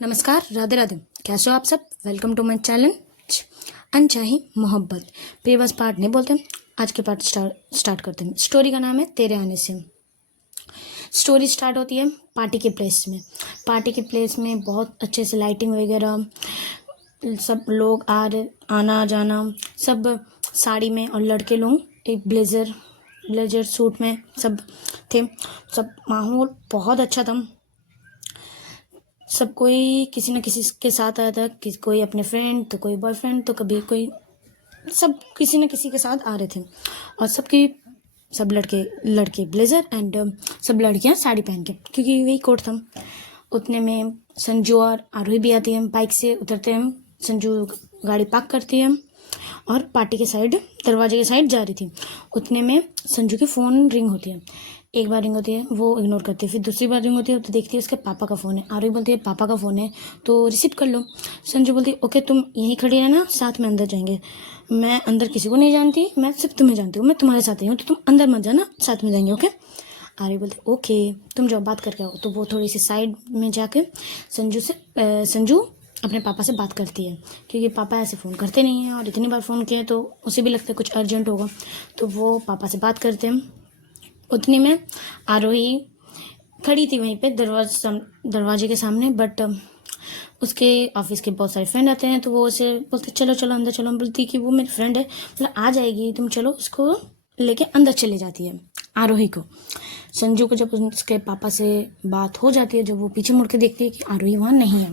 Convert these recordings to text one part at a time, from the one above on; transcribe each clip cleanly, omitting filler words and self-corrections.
नमस्कार, राधे राधे। कैसे हो आप सब? वेलकम टू माय चैनल अनचाही मोहब्बत। प्रीवियस पार्ट नहीं बोलते, आज के पार्ट स्टार्ट करते हैं। स्टोरी का नाम है तेरे आने से। स्टोरी स्टार्ट होती है पार्टी के प्लेस में। पार्टी के प्लेस में बहुत अच्छे से लाइटिंग वगैरह, सब लोग आना जाना, सब साड़ी में और लड़के लोग एक ब्लेजर सूट में सब थे। सब माहौल बहुत अच्छा था। सब कोई किसी न किसी के साथ आया था, कोई अपने फ्रेंड तो कोई बॉयफ्रेंड तो कभी कोई, सब किसी न किसी के साथ आ रहे थे। और सब लड़के ब्लेजर एंड सब लड़कियां साड़ी पहन के, क्योंकि वही कोट था। उतने में संजू और आरोही भी आती है। बाइक से उतरते हैं, संजू गाड़ी पार्क करती है और पार्टी के साइड, दरवाजे के साइड जा रही थी। उतने में संजू की फ़ोन रिंग होती है। एक बार रिंग होती है, वो इग्नोर करती है। फिर दूसरी बार रिंग होती है तो देखती है उसके पापा का फ़ोन है। आरोही बोलती है पापा का फ़ोन है तो रिसीव कर लो। संजू बोलती है ओके, तुम यहीं खड़ी रहना, साथ में अंदर जाएंगे। मैं अंदर किसी को नहीं जानती, मैं सिर्फ तुम्हें जानती हूँ, मैं तुम्हारे साथ ही हूँ, तो तुम अंदर मत जाना, साथ में जाएंगे। ओके। आर्य बोलते ओके, तुम जाओ बात करके आओ। तो वो थोड़ी सी साइड में जाके संजू अपने पापा से बात करती है, क्योंकि पापा ऐसे फ़ोन करते नहीं हैं और इतनी बार फ़ोन किया तो उसे भी लगता है कुछ अर्जेंट होगा। तो वो पापा से बात करते हैं। उतनी में आरोही खड़ी थी वहीं पे दरवाजे के सामने, बट उसके ऑफिस के बहुत सारे फ्रेंड आते हैं तो वो उसे बोलते चलो चलो अंदर चलो। बोलती कि वो मेरी फ्रेंड है, मतलब आ जाएगी, तुम चलो। उसको लेके अंदर चले जाती है आरोही को। संजू को जब उसके पापा से बात हो जाती है, जब वो पीछे मुड़ के देखती है कि आरोही वहाँ नहीं है,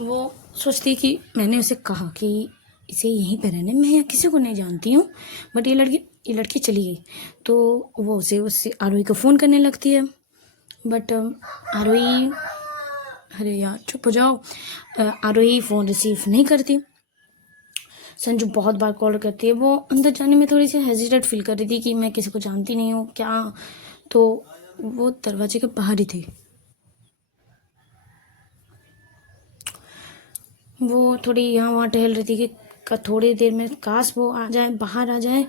वो सोचती है कि मैंने उसे कहा कि इसे यहीं पर रहने, मैं किसी को नहीं जानती हूँ, बट ये लड़की चली गई। तो वो उससे आरोही को फ़ोन करने लगती है, बट आरोही, अरे यार चुप हो जाओ, आरोही फ़ोन रिसीव नहीं करती। संजू बहुत बार कॉल करती है। वो अंदर जाने में थोड़ी सी हेजिटेट फील कर रही थी कि मैं किसी को जानती नहीं हूँ क्या, तो वो दरवाजे के बाहर ही थी। वो थोड़ी यहाँ वहाँ टहल रही थी कि थोड़ी देर में काश वो आ जाए, बाहर आ जाए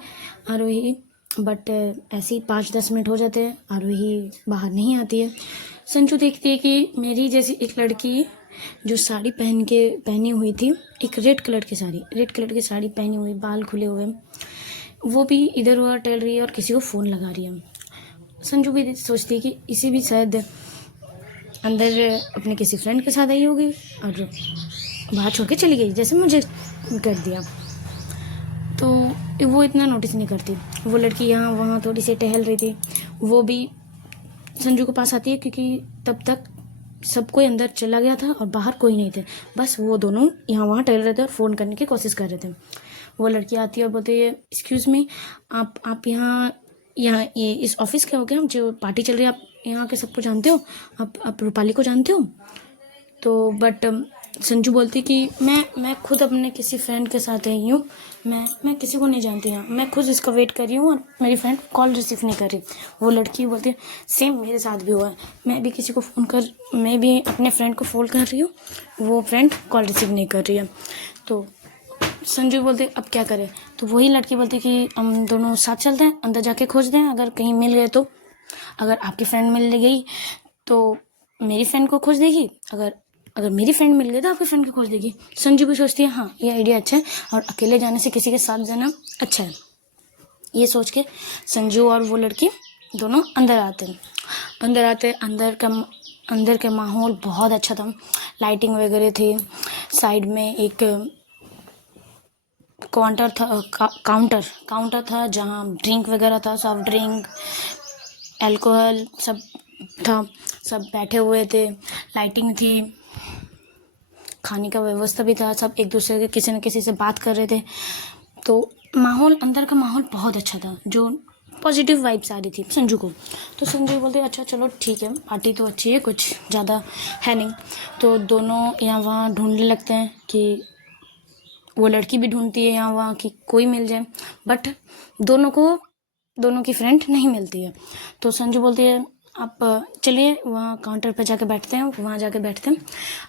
आरोही, बट ऐसे ही 5-10 मिनट हो जाते हैं, आरोही बाहर नहीं आती है। संजू देखती है कि मेरी जैसी एक लड़की जो साड़ी पहनी हुई थी, एक रेड कलर की साड़ी पहनी हुई, बाल खुले हुए, वो भी इधर उधर टहल रही है और किसी को फ़ोन लगा रही है। संजू भी सोचती है कि इसे भी शायद अंदर अपने किसी फ्रेंड के साथ आई होगी और बाहर छोड़ के चली गई, जैसे मुझे कर दिया। तो वो इतना नोटिस नहीं करती। वो लड़की यहाँ वहाँ थोड़ी सी टहल रही थी, वो भी संजू के पास आती है, क्योंकि तब तक सब कोई अंदर चला गया था और बाहर कोई नहीं थे, बस वो दोनों यहाँ वहाँ टहल रहे थे और फ़ोन करने की कोशिश कर रहे थे। वो लड़की आती है और बोलती है एक्सक्यूज़ मी, आप यहाँ ये इस ऑफिस के हो क्या, जो पार्टी चल रही है, आप यहाँ के सबको जानते हो, आप रूपाली को जानते हो? तो बट संजू बोलती कि मैं खुद अपने किसी फ्रेंड के साथ आई हूँ, मैं किसी को नहीं जानती हूँ, मैं खुद इसका वेट कर रही हूँ और मेरी फ्रेंड कॉल रिसीव नहीं कर रही। वो लड़की बोलती है सेम मेरे साथ भी हुआ है, मैं भी अपने फ्रेंड को फ़ोन कर रही हूँ, वो फ्रेंड कॉल रिसीव नहीं कर रही है। तो संजू बोलते अब क्या करें? तो वही लड़की बोलती कि हम दोनों साथ चलते हैं, अंदर जाके खोज दें, अगर कहीं मिल गए तो। अगर आपकी फ्रेंड मिल गई तो मेरी फ्रेंड को खोज देगी, अगर मेरी फ्रेंड मिल गई तो आपकी फ्रेंड को खोज देगी। संजू भी सोचती है हाँ ये आइडिया अच्छा है, और अकेले जाने से किसी के साथ जाना अच्छा है। ये सोच के संजू और वो लड़की दोनों अंदर आते अंदर का माहौल बहुत अच्छा था। लाइटिंग वगैरह थी, साइड में एक काउंटर था जहाँ ड्रिंक वगैरह था, सॉफ्ट ड्रिंक, अल्कोहल सब था। सब बैठे हुए थे, लाइटिंग थी, खाने का व्यवस्था भी था, सब एक दूसरे के किसी न किसी से बात कर रहे थे। तो अंदर का माहौल बहुत अच्छा था, जो पॉजिटिव वाइब्स आ रही थी संजू को। तो संजू बोलते अच्छा चलो ठीक है, पार्टी तो अच्छी है, कुछ ज़्यादा है नहीं। तो दोनों यहाँ वहाँ ढूंढने लगते हैं कि वो लड़की भी ढूंढती है यहाँ वहाँ कि कोई मिल जाए, बट दोनों की फ्रेंड नहीं मिलती है। तो संजू बोलती है आप चलिए वहाँ काउंटर पर जाके बैठते हैं, वहाँ जाके बैठते हैं,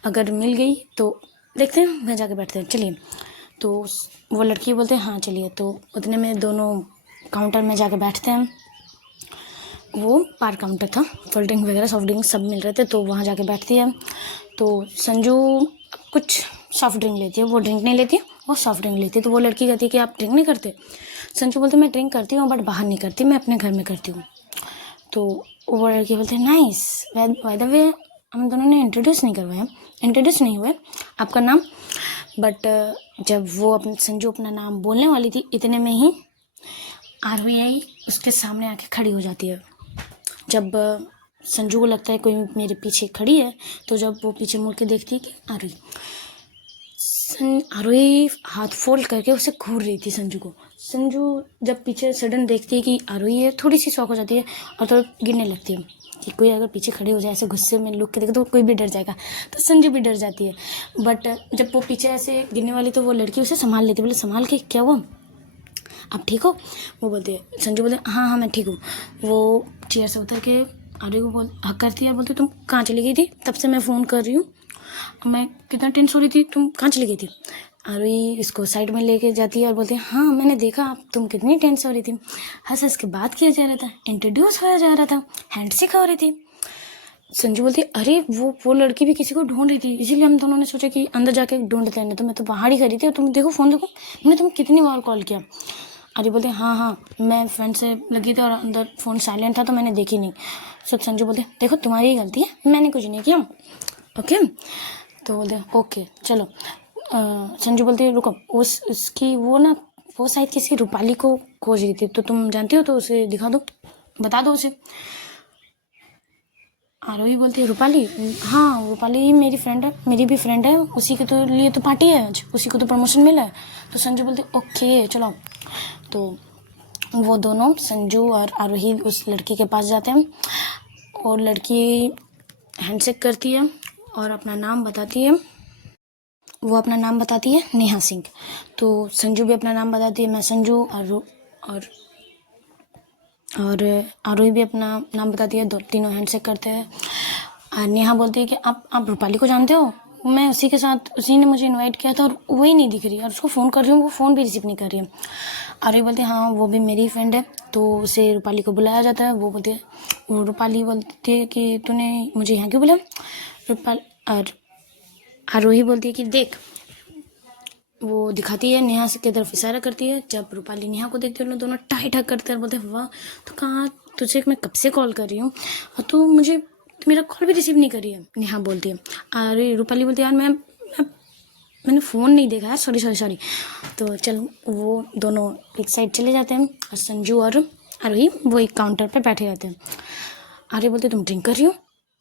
अगर मिल गई तो देखते हैं, वहाँ जाके बैठते हैं, चलिए। तो वो लड़की बोलते हैं हाँ चलिए। तो उतने में दोनों काउंटर में जाके बैठते हैं। वो बार काउंटर था, कोल्ड ड्रिंक वगैरह सॉफ्ट ड्रिंक सब मिल रहे थे, तो वहाँ जाके बैठती है। तो संजू कुछ सॉफ्ट ड्रिंक लेती है, वो ड्रिंक नहीं लेती, वो सॉफ्ट ड्रिंक लेती है। तो वो लड़की कहती है कि आप ड्रिंक नहीं करते? संजू बोलते मैं ड्रिंक करती हूँ बट बाहर नहीं करती, मैं अपने घर में करती हूँ। तो वो लड़की बोलते हैं नाइस, बाय द वे हम दोनों ने इंट्रोड्यूस नहीं हुए, आपका नाम? बट जब वो संजू अपना नाम बोलने वाली थी, इतने में ही आरबीआई उसके सामने आके खड़ी हो जाती है। जब संजू को लगता है कोई मेरे पीछे खड़ी है, तो जब वो पीछे मुड़ के देखती है कि आरोही हाथ फोल्ड करके उसे घूर रही थी संजू को। संजू जब पीछे सडन देखती है कि आरोही है, थोड़ी सी शॉक हो जाती है और थोड़ा गिरने लगती है कि कोई अगर पीछे खड़े हो जाए ऐसे गुस्से में लुक के देखे तो कोई भी डर जाएगा, तो संजू भी डर जाती है। बट जब वो पीछे ऐसे गिरने वाली तो वो लड़की उसे संभाल लेती है। बोले संभाल के क्या हुआ, आप ठीक हो? वो बोलते हैं, संजू बोलते हाँ मैं ठीक हूँ। वो चेयर से उतर के आरोही को हक करती है, बोलते तुम कहाँ चली गई थी? तब से मैं फ़ोन कर रही हूँ, मैं कितना टेंस हो रही थी, तुम कहाँ चली गई थी? आरोही इसको साइड में लेके जाती है और बोलती है हाँ मैंने देखा आप तुम कितनी टेंस हो रही थी, हंस के बात किया जा रहा था, इंट्रोड्यूस होया जा रहा था, हैंडशेक हो रही थी। संजू बोलती अरे वो लड़की भी किसी को ढूंढ रही थी, इसीलिए हम दोनों ने सोचा कि अंदर जाके ढूंढते हैं, तो मैं तो बाहर ही खड़ी थी और तुम देखो फ़ोन देखो, मैंने तुम्हें कितनी बार कॉल किया। अरे बोलते हाँ मैं फ्रेंड से लगी थी और अंदर फ़ोन साइलेंट था तो मैंने देखी नहीं। सब संजू बोलते देखो तुम्हारी ही गलती है, मैंने कुछ नहीं किया, ओके। तो बोलते ओके चलो। संजू बोलती है रुको, उसकी वो शायद किसी रूपाली को खोज रही थी, तो तुम जानती हो तो उसे दिखा दो, बता दो उसे। आरोही बोलती है रूपाली? हाँ रूपाली मेरी फ्रेंड है, मेरी भी फ्रेंड है, उसी के तो लिए तो पार्टी है आज, उसी को तो प्रमोशन मिला है। तो संजू बोलते ओके चलो। तो वो दोनों संजू और आरोही उस लड़की के पास जाते हैं और लड़की हैंडशेक करती है और अपना नाम बताती है। वो अपना नाम बताती है नेहा सिंह। तो संजू भी अपना नाम बताती है, मैं संजू। और आरोही भी अपना नाम बताती है, तीनों हैंडशेक करते हैं। और नेहा बोलती है कि आप रूपाली को जानते हो? मैं उसी ने मुझे इनवाइट किया था और वही नहीं दिख रही, और उसको फ़ोन कर रही हूँ वो फ़ोन भी रिसीव नहीं कर रही है। आरोही बोलती है हाँ वो भी मेरी फ्रेंड है। तो उसे रूपाली को बुलाया जाता है। वो रूपाली बोलती है कि तूने मुझे यहाँ क्यों बुलाया? और आरोही बोलती है कि देख, वो दिखाती है नेहा की तरफ इशारा करती है। जब रूपाली नेहा को देखती है, दोनों टाइट हक करते हैं, बोलते हैं वाह, तो कहाँ तुझे मैं कब से कॉल कर रही हूँ और तू मेरा कॉल भी रिसीव नहीं कर रही है। नेहा बोलती है। अरे रूपाली बोलती है यार मैंने फ़ोन नहीं देखा है, सॉरी। तो चल वो दोनों एक साइड चले जाते हैं और संजू और आरोही वो एक काउंटर पर बैठे रहते हैं। आरोही बोलते तुम ड्रिंक कर रही हो?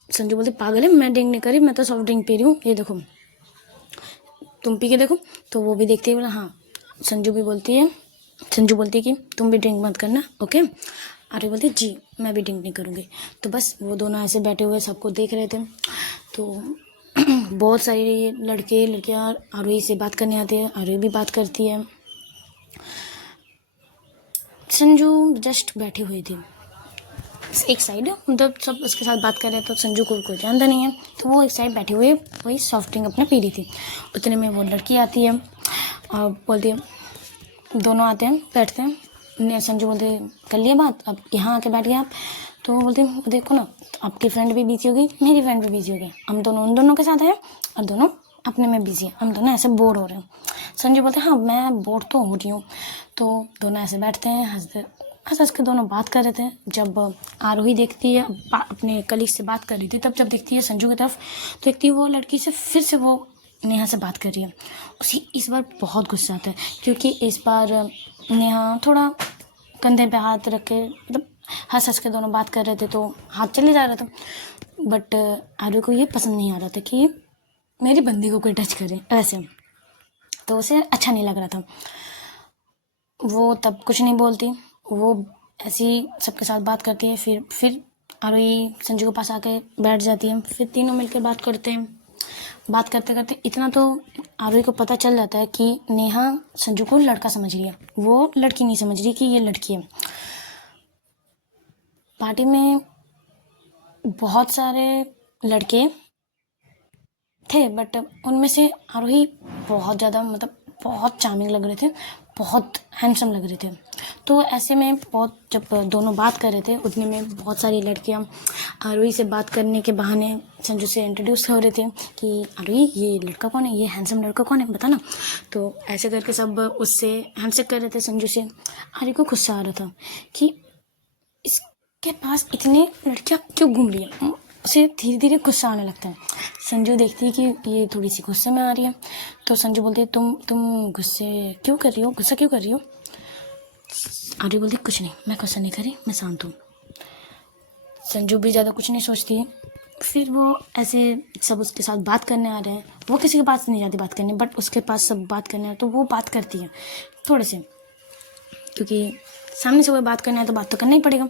संजू बोलते पागल है, मैं ड्रिंक नहीं कर रही, मैं तो सॉफ्ट ड्रिंक पी रही हूँ, ये देखो तुम पी के देखो। तो वो भी देखती है, बोला हाँ। संजू बोलती है कि तुम भी ड्रिंक मत करना, ओके। आरोही बोलती है जी मैं भी ड्रिंक नहीं करूँगी। तो बस वो दोनों ऐसे बैठे हुए सबको देख रहे थे। तो बहुत सारे लड़के लड़कियाँ आरोही से बात करने आते हैं, आरोही भी बात करती है। संजू जस्ट बैठी हुई थी एक साइड, मतलब सब उसके साथ बात कर रहे हैं, तो संजू को कोई जानता नहीं है, तो वो एक साइड बैठी हुई वही सॉफ्ट ड्रिंक अपने पी रही थी। उतने में वो लड़की आती है और बोलती है, दोनों आते हैं बैठते हैं। संजू बोलते कर लिया बात, अब यहाँ आके बैठ गए आप? तो वो बोलते हैं देखो ना, आपकी फ्रेंड भी बिजी हो गई, मेरी फ्रेंड भी बिजी हो गई, हम दोनों उन दोनों के साथ आए और दोनों अपने में बिजी हैं, हम दोनों ऐसे बोर हो रहे हैं। संजू बोलते हैं हाँ मैं बोर तो हो रही हूँ। तो दोनों ऐसे बैठते हैं, हंस के दोनों बात कर रहे थे। जब आरोही देखती है अपने कलीग से बात कर रही थी, तब जब देखती है संजू की तरफ, तो देखती है वो लड़की से फिर से वो नेहा से बात कर रही है। उसे इस बार बहुत गुस्सा आता है, क्योंकि इस बार नेहा थोड़ा कंधे पे हाथ रख के, मतलब हंस के दोनों बात कर रहे थे तो हाथ चले जा रहा था। बट आरोही को ये पसंद नहीं आ रहा था कि मेरी बंदी को कोई टच करे ऐसे, तो उसे अच्छा नहीं लग रहा था। वो तब कुछ नहीं बोलती, वो ऐसी सबके साथ बात करती है। फिर आरोही संजू के पास आके बैठ जाती है, फिर तीनों मिलकर बात करते हैं। बात करते करते इतना तो आरोही को पता चल जाता है कि नेहा संजू को लड़का समझ रही है, वो लड़की नहीं समझ रही कि ये लड़की है। पार्टी में बहुत सारे लड़के थे, बट उनमें से आरोही बहुत ज़्यादा, मतलब बहुत चार्मिंग लग रहे थे, बहुत हैंडसम लग रहे थे। तो ऐसे में बहुत जब दोनों बात कर रहे थे उतने में बहुत सारी लड़कियां आरोही से बात करने के बहाने संजू से इंट्रोड्यूस हो रहे थे कि आरोही ये लड़का कौन है, ये हैंडसम लड़का कौन है बता ना। तो ऐसे करके सब उससे हैंडशेक कर रहे थे संजू से। आरोही को गुस्सा आ रहा था कि इसके पास इतनी लड़कियां क्यों घूम रही है। उसे धीरे धीरे गुस्सा आने लगता है। संजू देखती है कि ये थोड़ी सी गुस्से में आ रही है। तो संजू बोलती है तुम गुस्से क्यों कर रही हो, गुस्सा क्यों कर रही हो। आरोही बोलती कुछ नहीं, मैं गुस्सा नहीं कर रही, मैं शांत हूँ। संजू भी ज़्यादा कुछ नहीं सोचती है। फिर वो ऐसे सब उसके साथ बात करने आ रहे हैं। वो किसी के पास नहीं जाती बात करने, बट उसके पास सब बात करने आ रहे, तो वो बात करती है थोड़े से, क्योंकि सामने से कोई बात करना है तो बात तो करना ही पड़ेगा।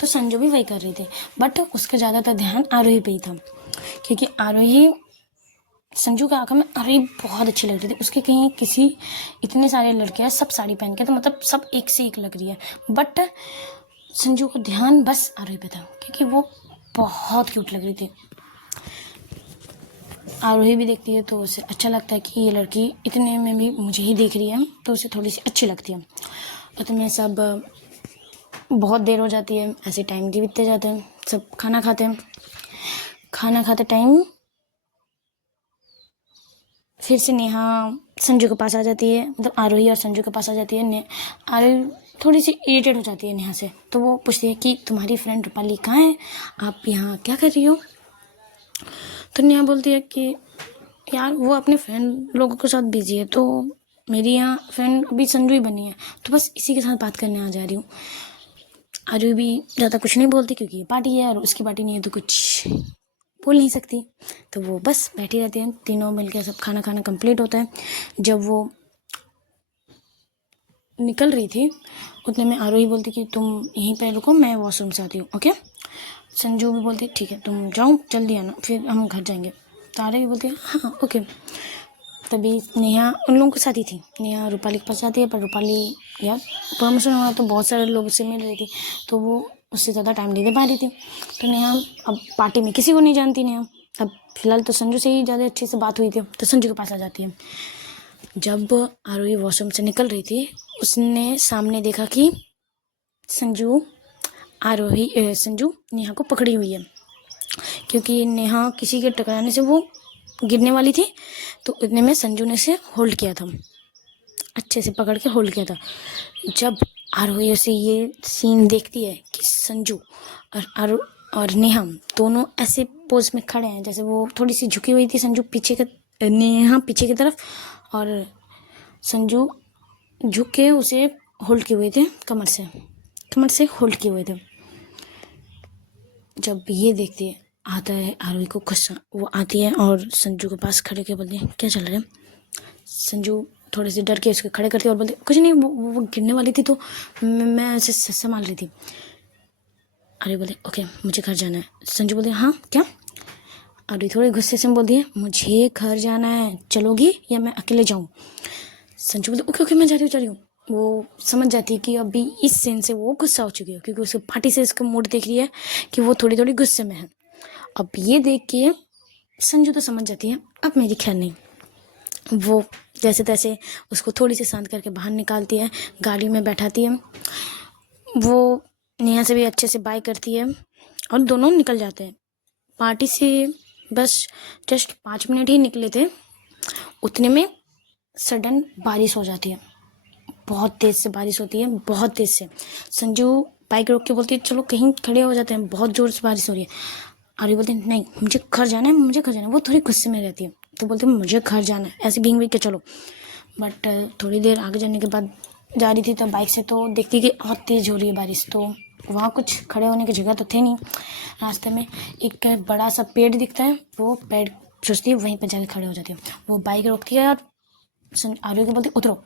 तो संजू भी वही कर रही थी, बट उसका ज़्यादातर ध्यान आरोही पे ही था, क्योंकि आरोही संजू के आंखों में आरोही बहुत अच्छी लग रही थी। उसके कहीं किसी इतने सारे लड़के हैं सब साड़ी पहन के, तो मतलब सब एक से एक लग रही है, बट संजू का ध्यान बस आरोही पे था, क्योंकि वो बहुत क्यूट लग रही थी। आरोही भी देखती है तो उसे अच्छा लगता है कि ये लड़की इतने में भी मुझे ही देख रही है, तो उसे थोड़ी सी अच्छी लगती है। इतने सब बहुत देर हो जाती है, ऐसे टाइम भी बीतते जाते हैं। सब खाना खाते हैं। खाना खाते टाइम फिर से नेहा संजू के पास आ जाती है, मतलब आरोही और संजू के पास आ जाती है। आरोही थोड़ी सी इरिटेट हो जाती है नेहा से, तो वो पूछती है कि तुम्हारी फ्रेंड रूपाली कहाँ है, आप यहाँ क्या कर रही हो। तो नेहा बोलती है कि यार वो अपने फ्रेंड लोगों के साथ बिजी है, तो मेरी यहाँ फ्रेंड अभी संजू ही बनी है, तो बस इसी के साथ बात करने आ जा रही हूँ। आरोही भी ज़्यादा कुछ नहीं बोलती, क्योंकि ये पार्टी है और उसकी पार्टी नहीं है तो कुछ बोल नहीं सकती। तो वो बस बैठी रहती हैं। तीनों मिलकर सब खाना खाना कंप्लीट होता है। जब वो निकल रही थी उतने में आरोही बोलती कि तुम यहीं पे रुको, मैं वॉशरूम से आती हूँ, ओके। संजू भी बोलती ठीक है तुम जाओ जल्दी आना, फिर हम घर जाएंगे। तो आरोही बोलती है हाँ ओके। तभी नेहा उन लोगों के साथ ही थी। नेहा रूपाली के पास जाती है, पर रूपाली यार प्रमोशन हुआ तो बहुत सारे लोगों से मिल रही थी, तो वो उससे ज़्यादा टाइम नहीं दे पा रही थी। तो नेहा अब पार्टी में किसी को नहीं जानती नेहा, अब फिलहाल तो संजू से ही ज़्यादा अच्छे से बात हुई थी, तो संजू के पास आ जाती है। जब आरोही वॉशरूम से निकल रही थी उसने सामने देखा कि संजू संजू नेहा को पकड़ी हुई है, क्योंकि नेहा किसी के टकराने से वो गिरने वाली थी। तो इतने में संजू ने उसे होल्ड किया था, अच्छे से पकड़ के होल्ड किया था। जब आरोही उसे ये सीन देखती है कि संजू और नेहा दोनों ऐसे पोज में खड़े हैं, जैसे वो थोड़ी सी झुकी हुई थी संजू पीछे के, नेहा पीछे की तरफ, और संजू झुक के उसे होल्ड किए हुए थे, कमर से होल्ड किए हुए थे। जब ये देखती है आता है आरोही को गुस्सा, वो आती है और संजू के पास खड़े के बोलती है क्या चल रहा है। संजू थोड़े से डर के उसके खड़े करती और बोलती कुछ नहीं, वो गिरने वाली थी तो मैं ऐसे संभाल रही थी। आरोही बोलती ओके मुझे घर जाना है। संजू बोलती हाँ क्या। आरोही थोड़े गुस्से से बोलती है मुझे घर जाना है, चलोगी या मैं अकेले जाऊँ। संजू बोलती ओके ओके मैं जा रही हूँ। वो समझ जाती है कि अभी इस सीन से वो गुस्सा हो चुकी है, क्योंकि उसके पार्टी से इसका मूड देख रही है कि वो थोड़ी थोड़ी गुस्से में है। अब ये देख के संजू तो समझ जाती है अब मेरी खैर नहीं। वो जैसे तैसे उसको थोड़ी सी शांत करके बाहर निकालती है, गाड़ी में बैठाती है। वो नेहा से भी अच्छे से बाय करती है और दोनों निकल जाते हैं। पार्टी से बस जस्ट 5 मिनट ही निकले थे, उतने में सडन बारिश हो जाती है। बहुत तेज़ से बारिश होती है, बहुत तेज़ से। संजू बाइक रोक के बोलती है चलो कहीं खड़े हो जाते हैं, बहुत ज़ोर से बारिश हो रही है। आरोही बोलती है नहीं मुझे घर जाना है, मुझे घर जाना है। वो थोड़ी गुस्से में रहती है, तो बोलती है मुझे घर जाना है, ऐसे भींग भींग के चलो। बट थोड़ी देर आगे जाने के बाद जा रही थी तो बाइक से तो देखती कि बहुत तेज़ हो रही है बारिश, तो वहाँ कुछ खड़े होने की जगह तो थे नहीं। रास्ते में एक बड़ा सा पेड़ दिखता है, वो पेड़ सोचती है वहीं पर जाके खड़े हो जाती है। वो बाइक रोकती है और आरोही को बोलती उतरो।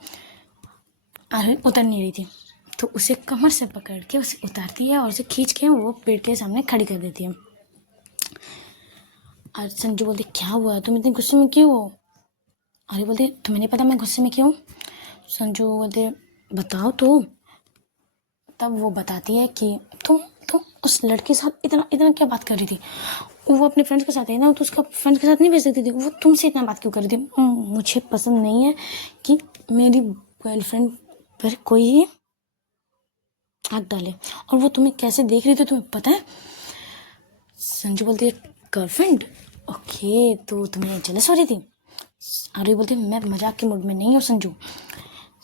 आरोही उतर नहीं रही थी, तो उसे कमर से पकड़ के उसे उतारती है और उसे खींच के वो पेड़ के सामने खड़ी कर देती है। और संजू बोलती क्या हुआ, तुम इतने गुस्से में क्यों हो। आरोही बोलती तुम्हें नहीं पता मैं गुस्से में क्यों। संजू बोलते बताओ तो। तब वो बताती है कि तुम उस लड़के के साथ इतना इतना क्या बात कर रही थी। वो अपने फ्रेंड्स के साथ है ना, तो उसका फ्रेंड्स के साथ नहीं भेज सकती थी। वो तुमसे इतना बात क्यों कर रही थी? मुझे पसंद नहीं है कि मेरी गर्लफ्रेंड पर कोई आग डाले। और वो तुम्हें कैसे देख रही थी तुम्हें पता है? संजू बोलती है गर्लफ्रेंड, ओके तो तुम्हें जेलस हो रही थी? आरोही बोलती है मैं मजाक के मूड में नहीं हूँ संजू।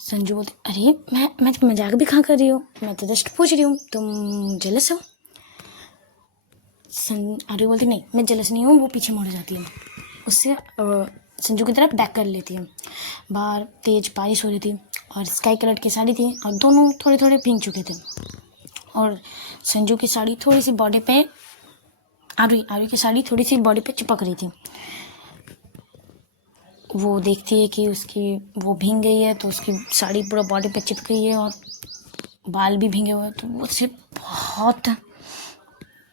संजू बोलती अरे मैं मजाक भी कहाँ कर रही हूँ, मैं तो जस्ट पूछ रही हूँ, तुम जेलस हो? आरोही बोलती नहीं मैं जेलस नहीं हूँ। वो पीछे मुड़ जाती है, उससे संजू की तरफ बैक कर लेती है। बाहर तेज बारिश हो रही थी और स्काई कलर की साड़ी थी और दोनों थोड़े थोड़े भीग चुके थे। और संजू की साड़ी थोड़ी सी बॉडी पे, आरोही की साड़ी थोड़ी सी बॉडी पे चिपक रही थी। वो देखती है कि उसकी वो भीग गई है, तो उसकी साड़ी पूरा बॉडी पे चिपक गई है और बाल भी भीगे हुए हैं। तो वो उसे बहुत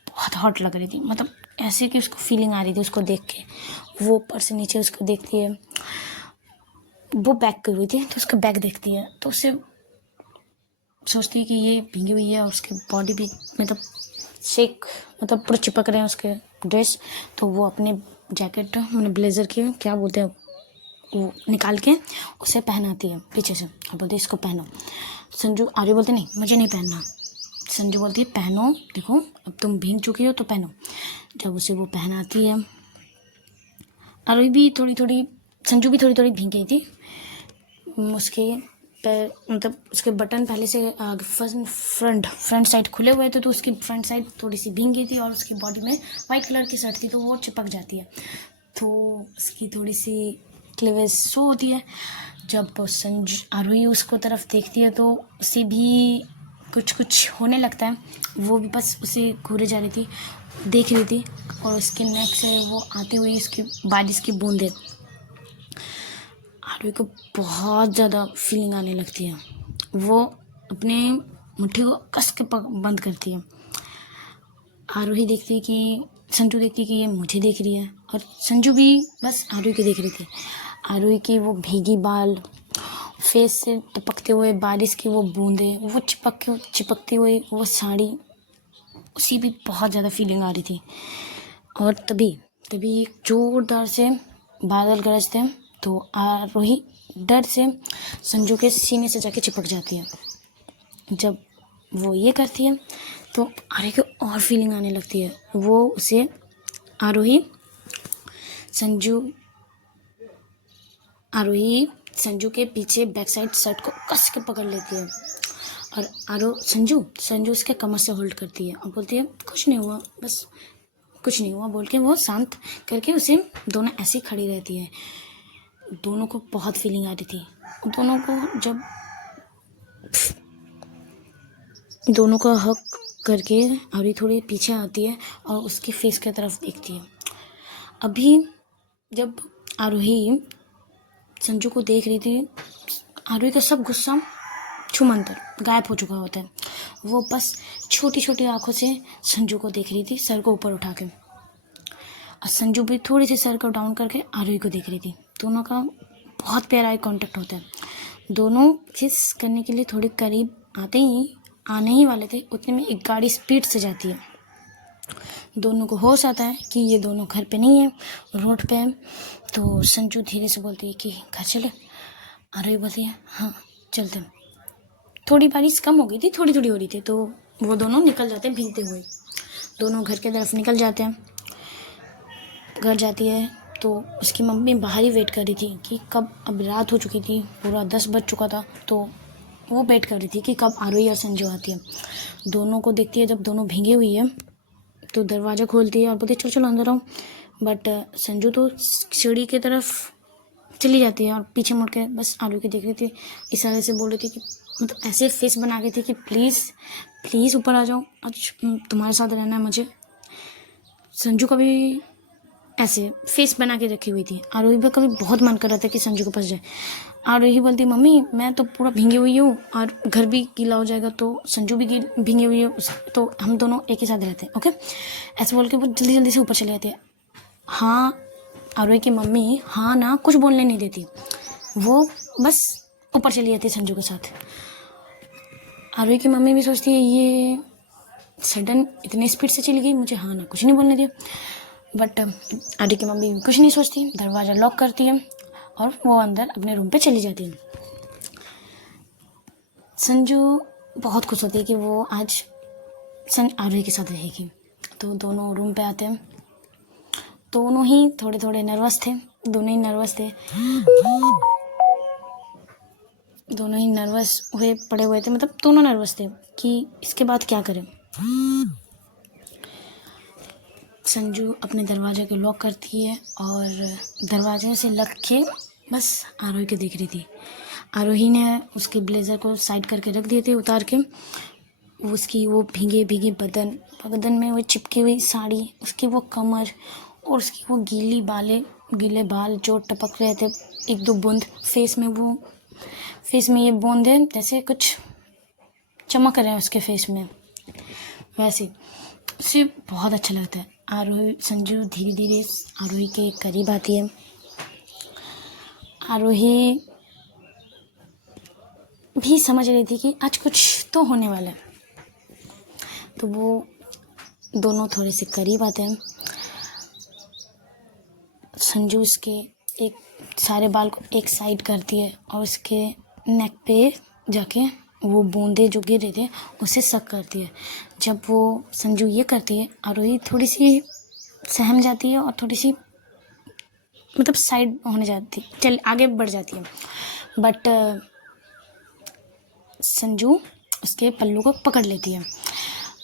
बहुत हॉट लग रही थी, मतलब ऐसे कि उसको फीलिंग आ रही थी उसको देख के। वो ऊपर से नीचे उसको देखती है। वो बैक की हुई थी तो उसका बैक देखती है, तो उसे सोचती है कि ये भीगी हुई है और उसकी बॉडी भी मतलब मतलब पूरा चिपक रहे हैं उसके ड्रेस। तो वो अपने जैकेट मतलब ब्लेजर के क्या बोलते हैं वो निकाल के उसे पहनाती है पीछे से और बोलती है इसको पहनो। संजू आर्य बोलती नहीं मुझे नहीं पहनना। संजू बोलती है पहनो, देखो अब तुम भीग चुकी हो तो पहनो। जब उसे वो पहनाती है, आर्य भी थोड़ी थोड़ी, संजू भी थोड़ी थोड़ी भीग गई थी। उसके पैर मतलब उसके बटन पहले से फ्रंट साइड खुले हुए थे, तो उसकी फ्रंट साइड थोड़ी सी भीग गई थी और उसकी बॉडी में वाइट कलर की शर्ट थी तो वो चिपक जाती है, तो उसकी थोड़ी सी क्लीवेज शो होती है। जब संजू आरोही उसको तरफ देखती है तो उसे भी कुछ होने लगता है। वो भी बस उसे घूरे जा रही थी, देख रही थी और उसके नेक से वो आती हुई उसकी बारिश की बूंदें आरोही को बहुत ज़्यादा फीलिंग आने लगती है। वो अपने मुट्ठी को कस के बंद करती है। आरोही देखती है कि संजू देखती है कि ये मुझे देख रही है और संजू भी बस आरोही को देख रही थी। आरोही की वो भीगी बाल, फेस से टपकते हुए बारिश की वो बूंदें, वो चिपकती हुई वो साड़ी, उसी भी बहुत ज़्यादा फीलिंग आ रही थी। और तभी एक जोरदार से बादल गरजते तो आरोही डर से संजू के सीने से जाके चिपक जाती है। जब वो ये करती है तो आरोही को और फीलिंग आने लगती है। वो उसे आरोही संजू के पीछे बैक साइड शर्ट को कस के पकड़ लेती है और संजू उसके कमर से होल्ड करती है और बोलती है कुछ नहीं हुआ, बस कुछ नहीं हुआ बोल के वो शांत करके उसे दोनों ऐसे ही खड़ी रहती है। दोनों को बहुत फीलिंग आ रही थी। दोनों का हक करके आरोही थोड़ी पीछे आती है और उसके फेस की तरफ देखती है। अभी जब आरोही संजू को देख रही थी, आरोही का सब गुस्सा छूमंतर गायब हो चुका होता है। वो बस छोटी छोटी आंखों से संजू को देख रही थी, सर को ऊपर उठा के, और संजू भी थोड़ी सी सर को डाउन करके आरोही को देख रही थी। दोनों का बहुत प्यारा आई कांटेक्ट होता है। दोनों किस करने के लिए थोड़े करीब आने ही वाले थे, उतने में एक गाड़ी स्पीड से जाती है। दोनों को होश आता है कि ये दोनों घर पे नहीं है, रोड पे है। तो संजू धीरे से बोलती है कि घर चले। आरोही बोलती है हाँ चलते हैं। थोड़ी बारिश कम हो गई थी, थोड़ी थोड़ी हो रही थी, तो वो दोनों निकल जाते हैं भीगते हुए। दोनों घर की तरफ निकल जाते हैं। घर जाती है तो उसकी मम्मी बाहर ही वेट कर रही थी कि कब, अब रात हो चुकी थी, पूरा 10 बज चुका था, तो वो वेट कर रही थी कि कब आरोही और संजू आती है। दोनों को देखती है, जब दोनों भीगी हुई है तो दरवाज़ा खोलती है और बोलती है चलो अंदर आओ। बट संजू तो सीढ़ी की तरफ चली जाती है और पीछे मुड़ के बस आरोही को देख रही थी, इशारे से बोल रही थी कि मतलब ऐसे फेस बना रही थी कि प्लीज़ ऊपर आ जाओ, आज तुम्हारे साथ रहना है मुझे। संजू का भी ऐसे फेस बना के रखी हुई थी। आरोही का कभी बहुत मन कर रहा था कि संजू के पास जाए। आरोही बोलती मम्मी मैं तो पूरा भीगी हुई हूँ और घर भी गीला हो जाएगा, तो संजू भी भीगी हुई है, तो हम दोनों एक ही साथ रहते हैं, ओके। ऐसे बोल के वो जल्दी से ऊपर चले जाती है। हाँ, आरोही की मम्मी हाँ ना कुछ बोलने नहीं देती, वो बस ऊपर चली जाती है संजू के साथ। आरोही की मम्मी भी सोचती है ये सडन इतने स्पीड से चली गई, मुझे हाँ ना कुछ नहीं बोलने दिया। बट आरवी की मम्मी कुछ नहीं सोचती, दरवाज़ा लॉक करती है और वो अंदर अपने रूम पे चली जाती है। संजू बहुत खुश होती है कि वो आज आरवी के साथ रहेगी। तो दोनों रूम पे आते हैं। दोनों ही थोड़े थोड़े नर्वस थे, दोनों ही नर्वस हुए पड़े हुए थे, मतलब दोनों नर्वस थे कि इसके बाद क्या करें। संजू अपने दरवाजे को लॉक करती है और दरवाजे से लग के बस आरोही को देख रही थी। आरोही ने उसके ब्लेज़र को साइड करके रख दिए थे उतार के। उसकी वो भीगे भीगे बदन में वो चिपकी हुई साड़ी, उसकी वो कमर और उसकी वो गीले बाल जो टपक रहे थे, एक दो बूंद फेस में ये बूंदें जैसे कुछ चमक रहे हैं उसके फेस में, वैसे उसे बहुत अच्छा लगता है। संजू धीरे धीरे आरोही के करीब आती है। आरोही भी समझ रही थी कि आज कुछ तो होने वाला है, तो वो दोनों थोड़े से करीब आते हैं। संजू उसके एक सारे बाल को एक साइड करती है और उसके नेक पे जाके वो बूंदे जो गिर रहे थे उसे सक करती है। जब वो संजू ये करती है, आरोही थोड़ी सी सहम जाती है और थोड़ी सी मतलब साइड होने जाती, चल आगे बढ़ जाती है। बट संजू उसके पल्लू को पकड़ लेती है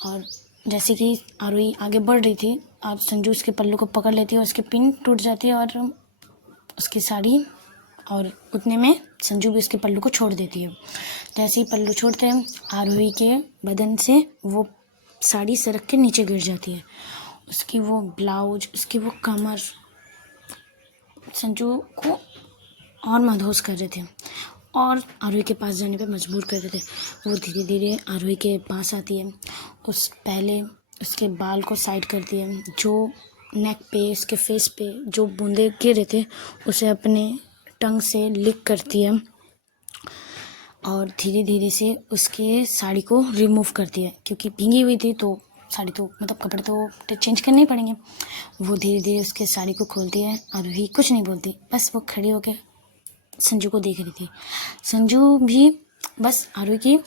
और जैसे कि आरोही आगे बढ़ रही थी और संजू उसके पल्लू को पकड़ लेती है और उसकी पिन टूट जाती है और उसकी साड़ी, और उतने में संजू भी उसके पल्लू को छोड़ देती है। जैसे ही पल्लू छोड़ते हैं, आरोही के बदन से वो साड़ी सरक के नीचे गिर जाती है। उसकी वो ब्लाउज, उसकी वो कमर संजू को और मदहोश कर रहे थे और आरोही के पास जाने पे मजबूर कर रहे थे। वो धीरे धीरे आरोही के पास आती है, पहले उसके बाल को साइड करती है, जो नेक पे उसके फेस पे जो बूंदे गिर रहे थे उसे अपने टंग से लिक करती है और धीरे धीरे से उसके साड़ी को रिमूव करती है, क्योंकि भीगी हुई थी तो साड़ी तो मतलब कपड़े तो चेंज करने ही पड़ेंगे। वो धीरे धीरे उसके साड़ी को खोलती है। आरोही कुछ नहीं बोलती, बस वो खड़ी होकर संजू को देख रही थी। संजू भी बस आरोही की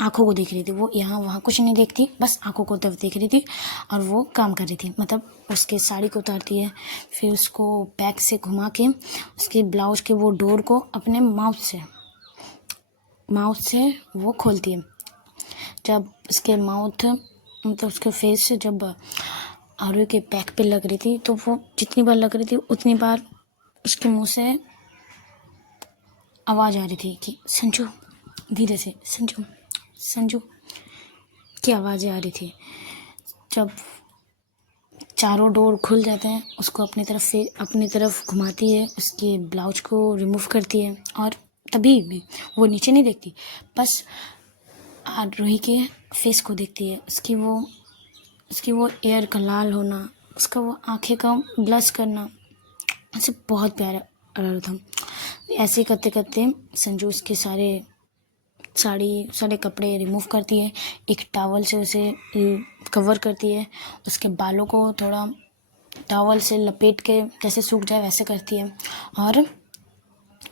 आंखों को देख रही थी, वो यहाँ वहाँ कुछ नहीं देखती, बस आंखों को तरफ देख रही थी और वो काम कर रही थी। मतलब उसके साड़ी को उतारती है, फिर उसको बैक से घुमा के उसके ब्लाउज के वो डोर को अपने माउथ से वो खोलती है। जब उसके मतलब उसके फेस से जब आरोही के बैक पे लग रही थी, तो वो जितनी बार लग रही थी उतनी बार उसके मुंह से आवाज़ आ रही थी कि संजू, धीरे से संजू की आवाज़ें आ रही थी। जब चारों डोर खुल जाते हैं, उसको अपनी तरफ घुमाती है, उसके ब्लाउज को रिमूव करती है और तभी भी वो नीचे नहीं देखती, बस आरोही के फेस को देखती है। उसकी वो एयर का लाल होना, उसका वो आँखें का ब्लश करना, ऐसे बहुत प्यारा रहा था। ऐसे करते करते संजू उसके सारे कपड़े रिमूव करती है, एक टॉवल से उसे कवर करती है, उसके बालों को थोड़ा टॉवल से लपेट के जैसे सूख जाए वैसे करती है और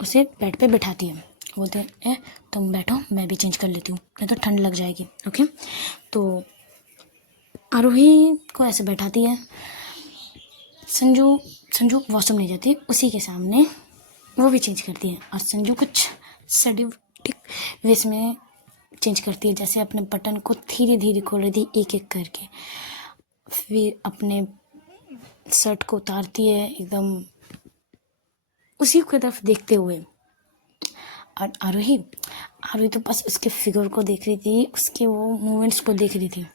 उसे बेड पे बिठाती है। बोलते हैं तुम बैठो, मैं भी चेंज कर लेती हूँ, नहीं तो ठंड लग जाएगी। ओके, तो आरोही को ऐसे बैठाती है। संजू वॉशरूम नहीं जाती, उसी के सामने वो भी चेंज करती है और संजू कुछ सडिक वेस में चेंज करती है, जैसे अपने बटन को धीरे धीरे खोल रही थी एक एक करके। फिर अपने शर्ट को उतारती है एकदम उसी की तरफ देखते हुए। और आरोही तो बस उसके फिगर को देख रही थी, उसके वो मूवमेंट्स को देख रही थी।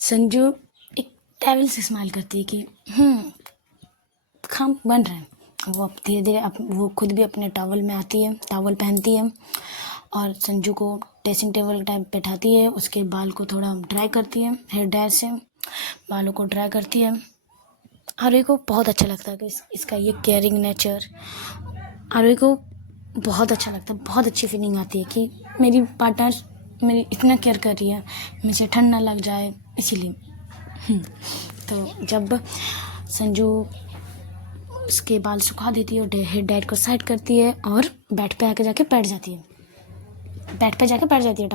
संजू एक डेविल से स्माइल करती है कि काम बन रहा है। वो अब धीरे धीरे वो खुद भी अपने टॉवल में आती है, टॉवल पहनती है और संजू को ड्रेसिंग टेबल टाइप बैठाती है, उसके बाल को थोड़ा ड्राई करती है, हेयर ड्रायर से बालों को ड्राई करती है। आरोही को बहुत अच्छा लगता है कि इसका ये केयरिंग नेचर आरोही को बहुत अच्छा लगता है। बहुत अच्छी फीलिंग आती है कि मेरी पार्टनर मेरी इतना केयर कर रही है, मुझे ठंड ना लग जाए, इसीलिए तो जब संजू उसके बाल सुखा देती है और डैड को साइड करती है और बेड पे आके जाके बैठ जाती है, बेड पे जाके बैठ जाती है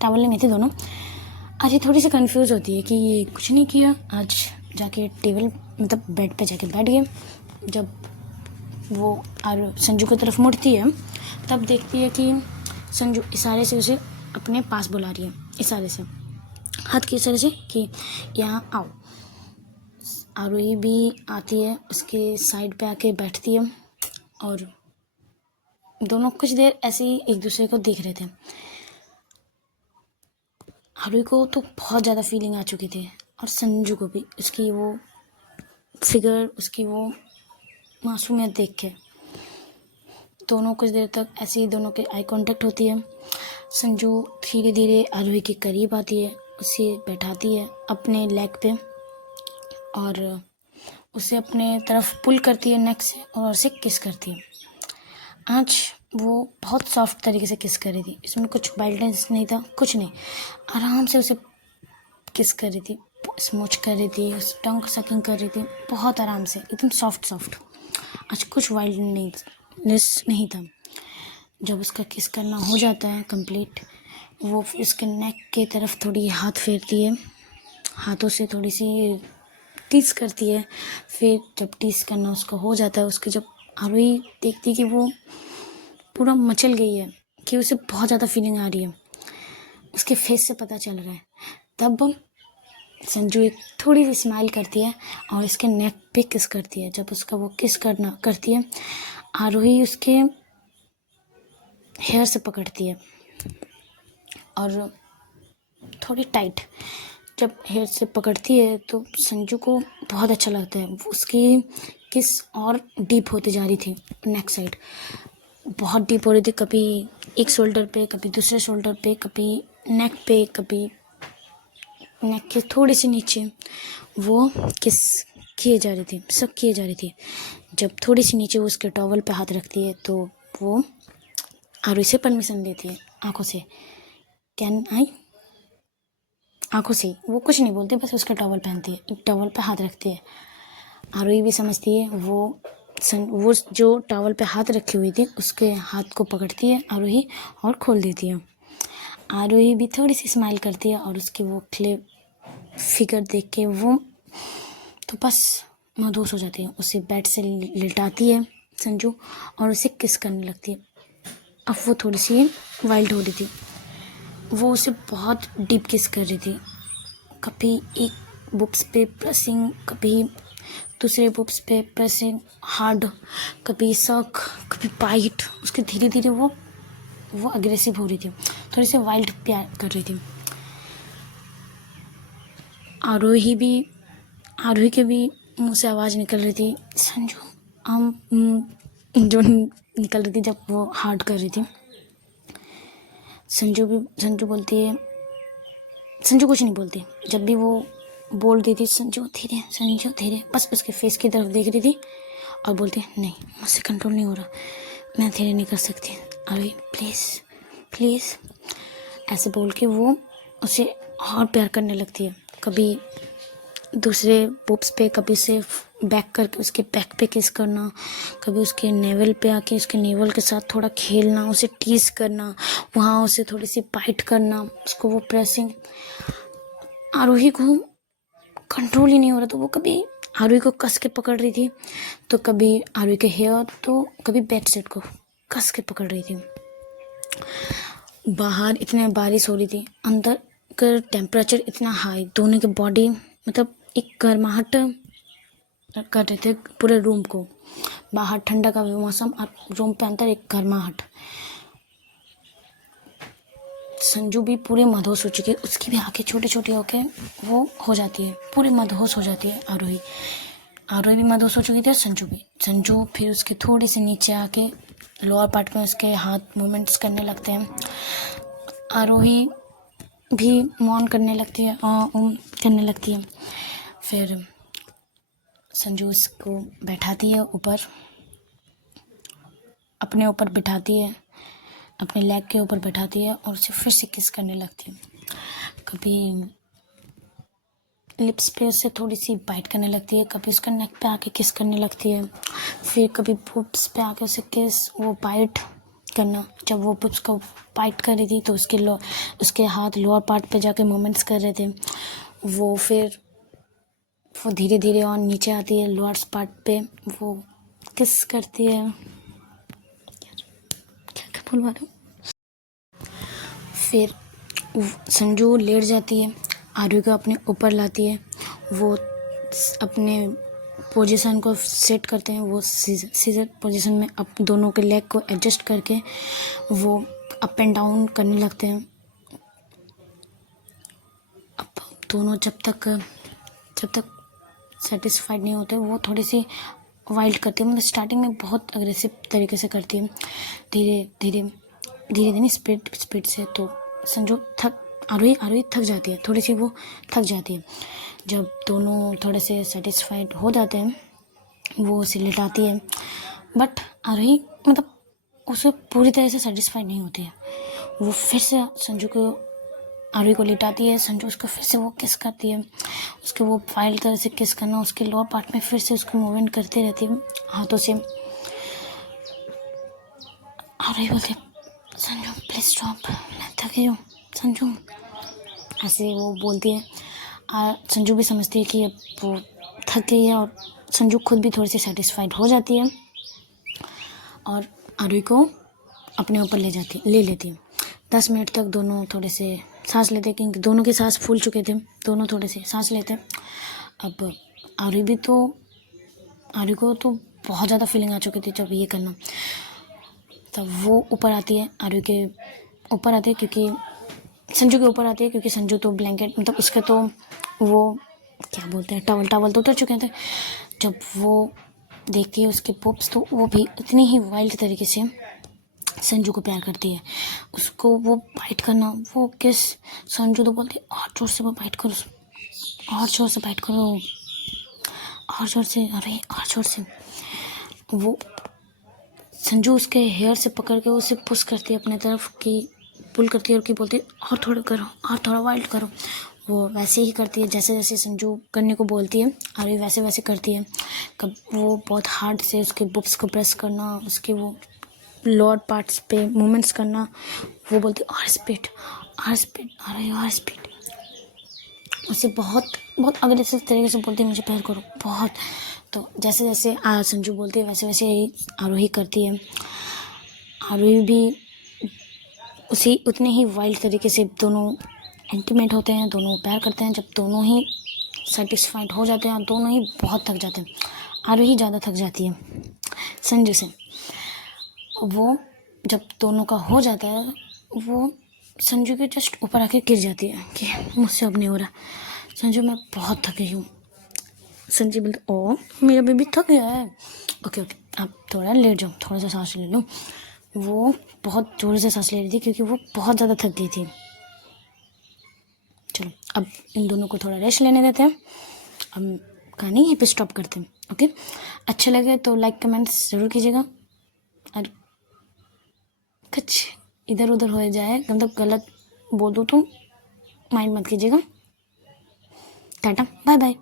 टावल में थे दोनों। आज ये थोड़ी सी कंफ्यूज होती है कि ये कुछ नहीं किया, आज जाके टेबल मतलब बेड पे जाके बैठ गए। जब वो और संजू की तरफ मुड़ती है तब देखती है कि संजू इशारे से उसे अपने पास बुला रही है, इशारे से, हाथ के इशारे से कि यहाँ आओ। आरोही भी आती है, उसके साइड पे आके बैठती है और दोनों कुछ देर ऐसे ही एक दूसरे को देख रहे थे। आरोही को तो बहुत ज़्यादा फीलिंग आ चुकी थी और संजू को भी, उसकी वो फिगर, उसकी वो मासूमियत देख के दोनों कुछ देर तक ऐसे ही दोनों के आई कांटेक्ट होती है। संजू धीरे धीरे आरोही के करीब आती है, उसे बैठाती है अपने लेग पे और उसे अपने तरफ पुल करती है नेक से और उसे किस करती है। आज वो बहुत सॉफ्ट तरीके से किस कर रही थी, इसमें कुछ वाइल्डनेस नहीं था, कुछ नहीं, आराम से उसे किस कर रही थी, स्मूच कर रही थी, उस टंग सकिंग कर रही थी, बहुत आराम से, एकदम सॉफ्ट। आज कुछ वाइल्डनेस नहीं था। जब उसका किस करना हो जाता है कंप्लीट, वो उसके नेक के तरफ थोड़ी हाथ फेरती है, हाथों से थोड़ी सी टीस करती है। फिर जब टीस करना उसका हो जाता है, उसके जब आरोही देखती है कि वो पूरा मचल गई है, कि उसे बहुत ज़्यादा फीलिंग आ रही है, उसके फेस से पता चल रहा है, तब संजू एक थोड़ी सी स्माइल करती है और इसके नेक पे किस करती है। जब उसका वो किस करती है, आरोही उसके हेयर से पकड़ती है और थोड़ी टाइट जब हेयर से पकड़ती है तो संजू को बहुत अच्छा लगता है। उसकी किस और डीप होती जा रही थी, नेक साइड बहुत डीप हो रही थी, कभी एक शोल्डर पे, कभी दूसरे शोल्डर पे, कभी नेक पे, कभी नेक के थोड़ी सी नीचे, वो किस किए जा रही थी, सब किए जा रही थी। जब थोड़ी सी नीचे वो उसके टॉवल पे हाथ रखती है तो वो आरोही से परमिशन लेती है, आंखों से, कैन आई, आंखों से, वो कुछ नहीं बोलती, बस उसका टॉवल पहनती है, टॉवल पे हाथ रखती है। आरोही भी समझती है, वो जो टॉवल पे हाथ रखी हुई थी उसके हाथ को पकड़ती है आरोही और खोल देती है। आरोही भी थोड़ी सी स्माइल करती है और उसकी वो क्ले फिगर देख के वो तो बस मदहोश हो जाती है। उसे बेड से लिटाती है संजू और उसे किस करने लगती है। अब वो थोड़ी सी वाइल्ड हो रही थी, वो उसे बहुत डीप किस कर रही थी, कभी एक बुक्स पे प्रेसिंग, कभी दूसरे बुक्स पे प्रेसिंग हार्ड, कभी सक, कभी बाइट। उसके धीरे धीरे वो अग्रेसिव हो रही थी, थोड़ी सी वाइल्ड प्यार कर रही थी। आरोही के भी मुंह से आवाज़ निकल रही थी, संजू, हम जो निकल रही थी जब वो हार्ड कर रही थी। संजू बोलती है, संजू कुछ नहीं बोलती, जब भी वो बोल रही थी संजू धीरे, बस उसके फेस की तरफ देख रही थी और बोलती नहीं, मुझसे कंट्रोल नहीं हो रहा, मैं धीरे नहीं कर सकती, अभी प्लीज़ ऐसे बोल के वो उसे और प्यार करने लगती है। कभी दूसरे पुप्स पे, कभी उसे बैक करके उसके बैक पे किस करना, कभी उसके नेवल पे आके उसके नेवल के साथ थोड़ा खेलना, उसे टीज करना, वहाँ उसे थोड़ी सी बाइट करना, उसको वो प्रेसिंग। आरोही को कंट्रोल ही नहीं हो रहा, तो वो कभी आरोही को कस के पकड़ रही थी, तो कभी आरोही के हेयर, तो कभी बेड सेट को कस के पकड़ रही थी। बाहर इतने बारिश हो रही थी, अंदर का टेम्परेचर इतना हाई, दोनों के बॉडी मतलब एक गर्माहट कर रहे थे पूरे रूम को। बाहर ठंडा का मौसम और रूम पे अंदर एक गर्माहट। संजू भी पूरे मदहोश हो चुकी है, उसकी भी आंखें छोटी छोटी होके वो हो जाती है, पूरे मदहोश हो जाती है। आरोही भी मदहोश हो चुकी थी, संजू फिर उसके थोड़ी से नीचे आके लोअर पार्ट में उसके हाथ मूवमेंट्स करने लगते हैं। आरोही भी मौन करने लगती है, करने लगती है। फिर संजू इसको बैठाती है ऊपर, अपने ऊपर बिठाती है, अपने लेग के ऊपर बैठाती है और उसे फिर से किस करने लगती है। कभी लिप्स पे उससे थोड़ी सी बाइट करने लगती है, कभी उसका नेक पे आके किस करने लगती है, फिर कभी पुप्स पे आके उसे किस वो बाइट करना। जब वो पुप्स को बाइट कर रही थी तो उसके हाथ लोअर पार्ट पे जाके मूवमेंट्स कर रहे थे। फिर वो धीरे धीरे और नीचे आती है लोअर पार्ट पे, वो किस करती है। क्या क्या बोलवा रहा हूँ। फिर संजू लेट जाती है, आरू को अपने ऊपर लाती है, वो अपने पोजीशन को सेट करते हैं, वो सीजर पोजीशन में अब दोनों के लेग को एडजस्ट करके वो अप एंड डाउन करने लगते हैं। अब दोनों जब तक सेटिस्फाइड नहीं होते, वो थोड़ी सी वाइल्ड करती है, मतलब स्टार्टिंग में बहुत अग्रेसिव तरीके से करती है, धीरे धीरे स्पीड से। तो संजू आरोही थक जाती है, थोड़ी सी वो थक जाती है। जब दोनों थोड़े से सेटिस्फाइड हो जाते हैं, वो उसे लिटाती है, बट आरोही मतलब उसे पूरी तरह से सेटिस्फाइड नहीं होती है। वो फिर से आरोही को लिटाती है, संजू उसको फिर से वो किस करती है, उसके वो वाइल्ड तरह से किस करना, उसके लोअर पार्ट में फिर से उसको मूवमेंट करती रहती है हाथों से। आरोही बोलती है, संजू प्लीज स्टॉप, मैं थकी हूँ संजू, ऐसे वो बोलती है। संजू भी समझती है कि अब वो थक गई है, और संजू खुद भी थोड़ी सी सेटिस्फाइड हो जाती है और आरोही को अपने ऊपर ले लेती है। 10 मिनट तक दोनों थोड़े से सांस लेते, क्योंकि दोनों के सांस फूल चुके थे, दोनों थोड़े से सांस लेते। अब आरोही को तो बहुत ज़्यादा फीलिंग आ चुकी थी जब ये करना। तब वो ऊपर आती है, आरोही के ऊपर आती है, क्योंकि संजू के ऊपर आती है, क्योंकि संजू तो ब्लैंकेट मतलब उसका तो वो क्या बोलते हैं टॉवल तो उतर चुके थे। जब वो देखती है उसके पुप्स, तो वो भी उतनी ही वाइल्ड तरीके से संजू को प्यार करती है। उसको वो बाइट करना, वो किस, संजू तो बोलती है और जोर से वो बाइट करो, और जोर से बाइट करो, और जोर से, अरे और जोर से। वो संजू उसके हेयर से पकड़ के उसे पुश करती है अपने तरफ, की पुल करती है और की बोलती है और थोड़ा करो, और थोड़ा वाइल्ड करो। वो वैसे ही करती है, जैसे जैसे संजू करने को बोलती है और वैसे वैसे करती है। कब वो बहुत हार्ड से उसके बुक्स को प्रेस करना, उसके वो लोअर पार्ट्स पे मूवमेंट्स करना, वो बोलती है और स्पीड, और स्पीड। उसे बहुत बहुत अग्रेसिव तरीके से बोलती है मुझे प्यार करो बहुत। तो जैसे जैसे संजू बोलती है वैसे वैसे ही आरोही करती है। आरोही भी उतने ही वाइल्ड तरीके से दोनों इंटीमेट होते हैं, दोनों प्यार करते हैं। जब दोनों ही सेटिस्फाइड हो जाते हैं, दोनों ही बहुत थक जाते हैं। आरोही ज़्यादा थक जाती है संजू से। वो जब दोनों का हो जाता है, वो संजू के जस्ट ऊपर आके गिर जाती है कि मुझसे अब नहीं हो रहा संजू, मैं बहुत थकी हूँ। संजू बोलते ओ मेरा बेबी थक गया है, ओके आप थोड़ा लेट जाओ, थोड़ा सा सांस ले लो। वो बहुत जोर से सांस ले रही थी क्योंकि वो बहुत ज़्यादा थक गई थी। चलो अब इन दोनों को थोड़ा रेस्ट लेने देते हैं, अब कहानी यहीं पे स्टॉप करते हैं। ओके, अच्छे लगे तो लाइक कमेंट्स ज़रूर कीजिएगा, और कुछ इधर उधर हो जाए मतलब गलत बोल दूँ तो माइंड मत कीजिएगा। Tata bye bye.